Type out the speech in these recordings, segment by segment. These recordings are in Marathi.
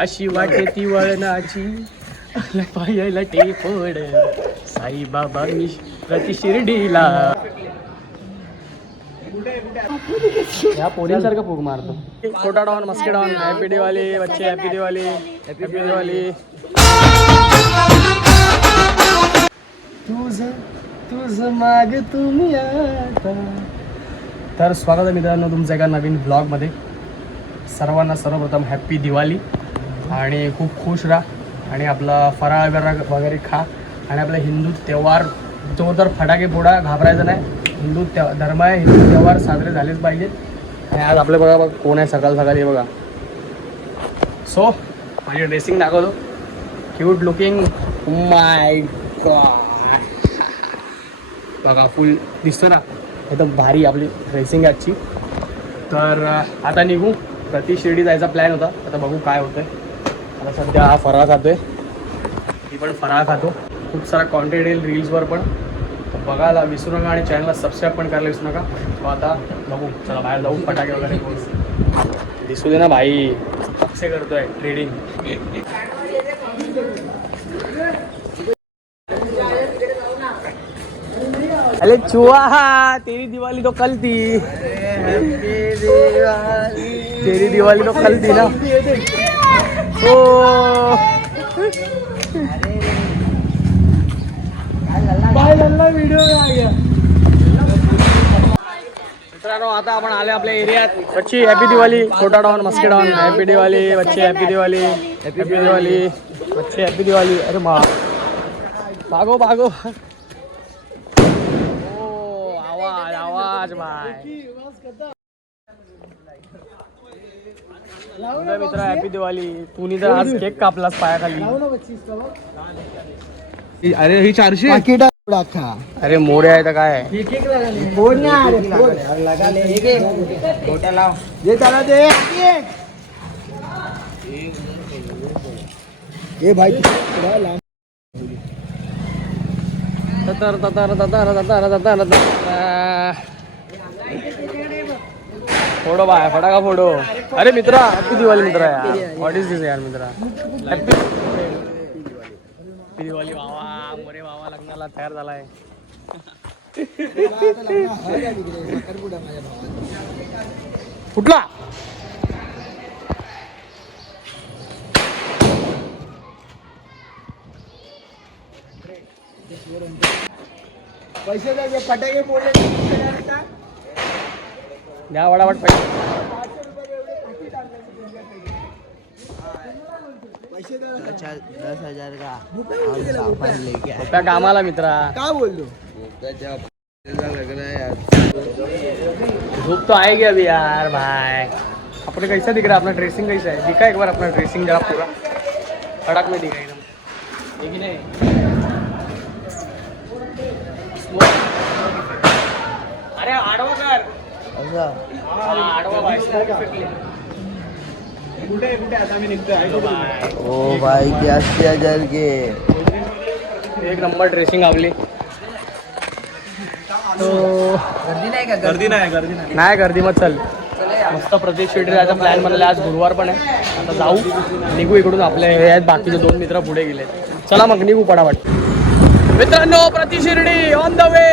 अशी वाटे ती वळणाची पायाला टेपड साईबाबा मी प्रति शिर्डीला. या पोरींसारखं फूक मारतो. छोटा डॉन मस्के डॉन. हॅपी दिवाळी बच्चे. हॅपी दिवाळी. हॅपी दिवाळी. तुझ माग तुम्ही आता. तर स्वागत आहे मित्रांनो तुमचं एका नवीन ब्लॉगमध्ये. सर्वांना सर्वप्रथम हॅपी दिवाळी आणि खूप खुश राहा आणि आपला फराळ वगैरे खा आणि आपला हिंदू त्यौहार जो तर फटाके फोडा, घाबरायचं नाही. हिंदू धर्म आहे, हिंदू त्यौहार साजरे झालेच पाहिजेत. आणि आज आपले बघा कोण आहे सकाळ सकाळी बघा. सो माझी ड्रेसिंग दाखवतो. Cute looking. माय गॉड बघा फुल दिसतं ना, एकदम भारी आपली ड्रेसिंग आजची. तर आता निघू. प्रति शिर्डी जायचा प्लॅन होता, आता बघू काय होतं आहे. आता सध्या हा फराळ खातो आहे, मी पण फराळ खातो. खूप सारा कॉन्टेंट येईल रील्सवर पण, तर बघायला विसरू नका आणि चॅनलला सबस्क्राईब पण करायला विसरू नका. तो आता बघू, चला बाहेर जाऊ, फटाके वगैरे दिसू दे ना भाई. कसे करतोय ट्रेडिंग. अरे चुहा तेरी दिवाली तो कल थी. तेरी दिवाली तो कल थी ना. ओ व्हिडिओ आ गया. मित्रांनो आता आपण आले आपल्या एरियात. बच्ची हॅपी दिवाळी. छोटा डॉन मस्के डॉन. हॅपी दिवाळी बच्चे. हॅपी दिवाळी. हॅपी दिवाळी बच्चे. हॅपी दिवाळी. अरे मा भागो भागो. आवाज आवाज भाई. मित्र हॅपी दिवाळी. तू तर आज केक कापलास पायाखाली. अरे ही 400. अरे मोरे आहे तर काय फोडो बाय फटाका फोडो. अरे मित्रा हॅपी दिवाळी मित्रा. यार व्हॉट इज दिस यार मित्रा. हॅपी दिवाळी भावा. मोरे भावा लग्नाला तयार झालाय. कुठला पैसे द्या फटाके फोडले द्या वडावट पैसे. पैसे 10,000 का रुपया कामाला मित्रा. का बोलतो लग्न है यार. धूप तो आएगी अभी यार भाई. अपने कैसा दिख रहा है, अपना ड्रेसिंग कैसा है. दिखा एक बार अपना ड्रेसिंग जरा पूरा खड़क में दिखा एकदम. ठीक नहीं. अरे आडवा कर. आडवा भाई. कुठे आता मी निघतोय. ओ भाई 80,000 के एक नंबर ड्रेसिंग आवली. तो गर्दी नाही. गर्दी मग चल मस्त प्रत्येक शिर्डी जायचा प्लॅन बनला. आज गुरुवार पण आहे. आता जाऊ निघू इकडून. आपले हे आहेत बाकीचे 2 मित्र पुढे गेले. चला मग निघू पटापट. मित्रांनो प्रति शिर्डी ऑन द वे.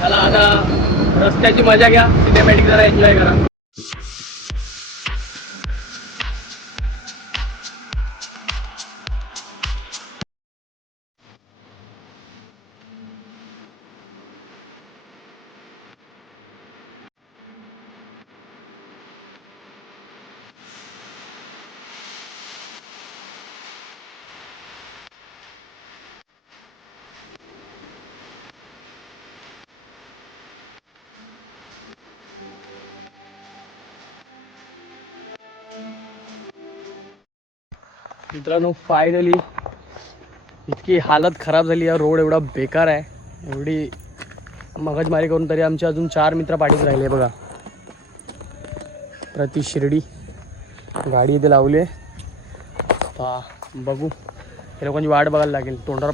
चला आता रस्त्याची मजा घ्या. सिनेमॅटिक जरा एन्जॉय करा. मित्रांनो फायनली इतकी हालत खराब झाली. या रोड एवढा बेकार आहे. एवढी मगजमारी करून तरी आमचे अजून 4 मित्र पाठीत राहिले बघा. प्रति शिर्डी गाडी इथे लावली आहे. बघू हे लोकांची वाट बघायला लागेल. तोंडावर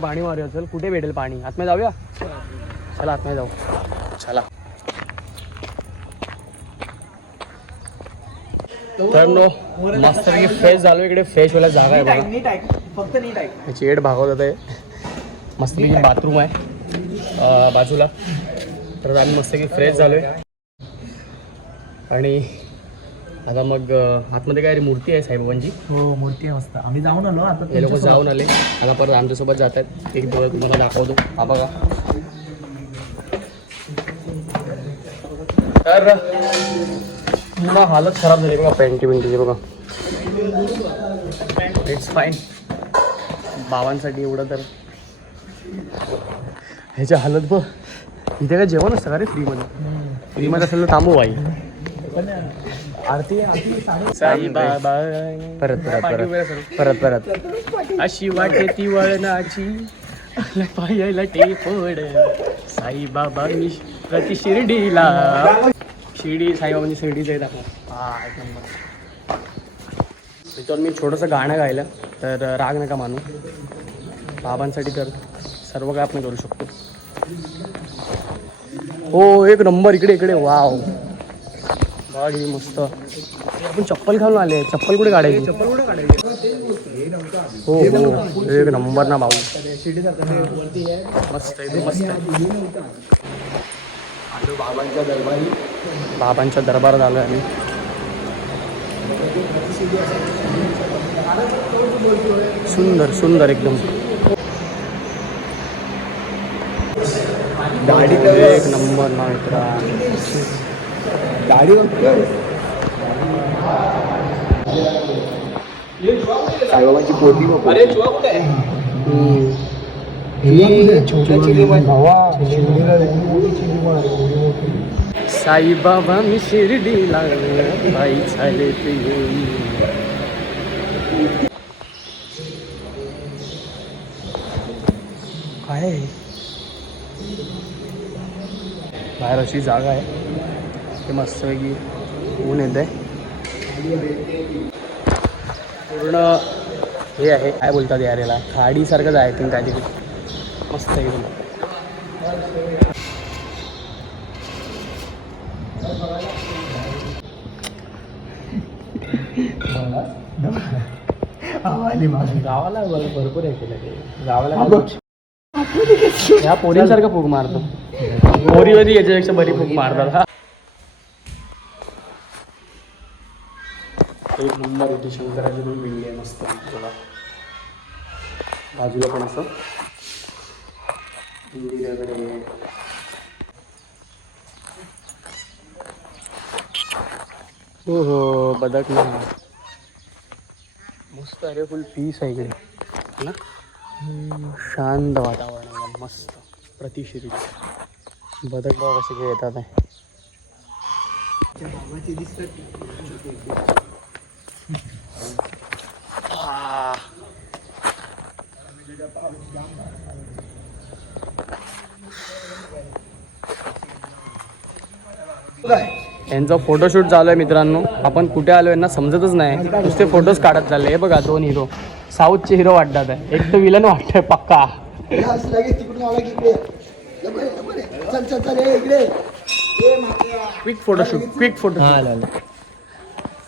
पाणी मारूया. चल कुठे भेटेल पाणी. आतमध्ये जाऊया. चला आतमध्ये जाऊ. चला तर नो मस्त फ्रेश झालो. इकडे फ्रेश व्हायला जागा आहे बघा. नीट ऐक फक्त नीट ऐक. याची एड भागवत आहे. मस्तपैकी बाथरूम आहे बाजूला. तर आम्ही मस्तपैकी फ्रेश झालो आहे. आणि आता मग आतमध्ये काय मूर्ती आहे साईबाबांची. हो मूर्ती मस्त. आम्ही जाऊन आलो आता. हे लोक जाऊन आले. आता परत आमच्यासोबत जात आहेत. एक डोळं तुम्हाला दाखवतो. हा बघा. तर पुन्हा हालत खराब झाली बघा. पॅन्टी बिंटीची बघा. It's fine. बाबांसाठी एवढं तर ह्याच्या हालत बघ. इथे काय जेवण असतं का रे फ्रीमध्ये. फ्रीमध्ये असेल तर थांबू बाई. आरती साई बाबा परत परत परत परत अशी वाटे ती वळणाची पायाला टेपड. साई बाबा मी प्रति शिर्डीला. शिर्डी साईबाबांची शिर्डीच आहे दाखव. हा एक नंबर. त्याच्यावर मी छोटंसं गाणं गायलं तर राग नका मानू. बाबांसाठी तर सर्व काय आपण करू शकतो. हो एक नंबर. इकडे इकडे वाव गाडी मस्त. आपण चप्पल घालून आले. चप्पल कुठे काढायची. चप्पल कुठे काढायची. हो हो एक नंबर ना भाऊ. मस्त एकदम मस्त. आलो बाबांच्या दरबारी. बाबांच्या दरबारात आलो आम्ही. सुंदर सुंदर एकदम. गाडी एक नंबर ना मित्रा. गाडी साईबाबांची पोटी. अरे जुवा कुठे आहे. साई बाबा मी शिर्डीला बाई झाले ते. काय बाहेर अशी जागा आहे. ते मस्तपैकी ऊन येत आहे. पूर्ण हे आहे काय बोलतात यार याला. खाडीसारखंच आहे थिंक काय तिथे. मस्त एकदम. गावाला भरपूर आहे केलं ते. गावाला ह्या पोरीसारखं फूक मारतो. पोरीवरी याच्यापेक्षा बरी फूक मारतात. हा एक नंबर. इथे शंकराची पण पिंडी आहे मस्त. बाजूला पण असं पिंडी वगैरे. हो हो बदक ना मस्त. अरे फुल पीस आहे इकडे ना. शांत वातावरण एकदम मस्त. प्रतिशिरी बदक बाबा कसे खेळतात आहे. यांचा फोटोशूट चालू आहे मित्रांनो. आपण कुठे आलो यांना समजतच नाही. नुसते फोटोज काढत चालले. हे बघा दोन हिरो. साऊथचे हिरो वाटतात आहे. एक तर विलन वाटतंय पक्का. Quick photoshoot. Quick photo.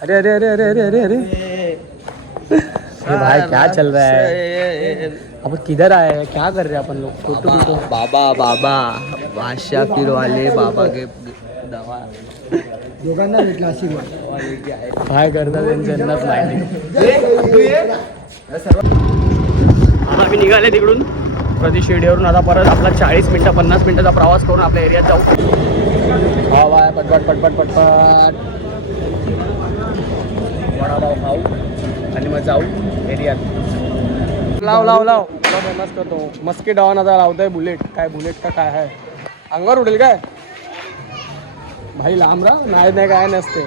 अरे अरे अरे अरे अरे अरे अरे भाई क्या चल रहा है. अपन किधर आए हैं. क्या कर रहे हैं अपन लोग. फोटो बाबा बाबा बादशाह फिर वाले बाबा के दवा दोघांना भेटला आशीर्वाद. काय करतात त्यांनाच माहिती. आता आम्ही निघाले तिकडून प्रति शिर्डीवरून. आता परत आपला 40 मिनटं 50 मिनटाचा प्रवास करून आपल्या एरियात जाऊ. हा बाय पटपट पटपट पटपट वडापाव खाऊ आणि मग जाऊ एरियात. लाव लाव लाव फेमस करतो. मस्की डाऊन आता लावतोय. बुलेट काय बुलेट का काय आहे. अंगावर उडेल काय भाई. लांब राहा. नाही नाही काय नसते.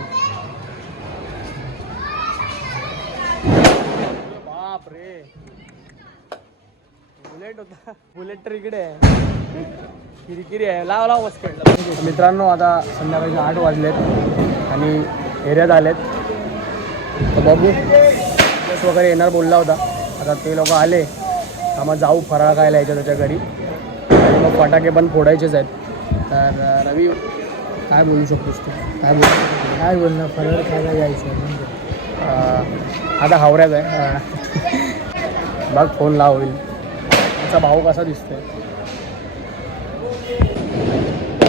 बाप रे बुलेट होता. बुलेट तर इकडे आहे. किरकिरी आहे. लाव लाव मस्कट. मित्रांनो आता संध्याकाळी 8 वाजलेत आणि एरियात आलेत. तर बघू बस वगैरे येणार बोलला होता. आता ते लोक आले. आम्हाला जाऊ फराळ खायला यायच्या त्याच्या घरी. आणि मग फटाके पण फोडायचेच आहेत. तर रवी काय बोलू शकतोस तू? काय बोलणार, फराळ खायला जायचं. आता हावऱ्याच आहे. बघ फोन लाव होईल. त्याचा भाऊ कसा दिसतोय.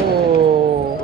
ओ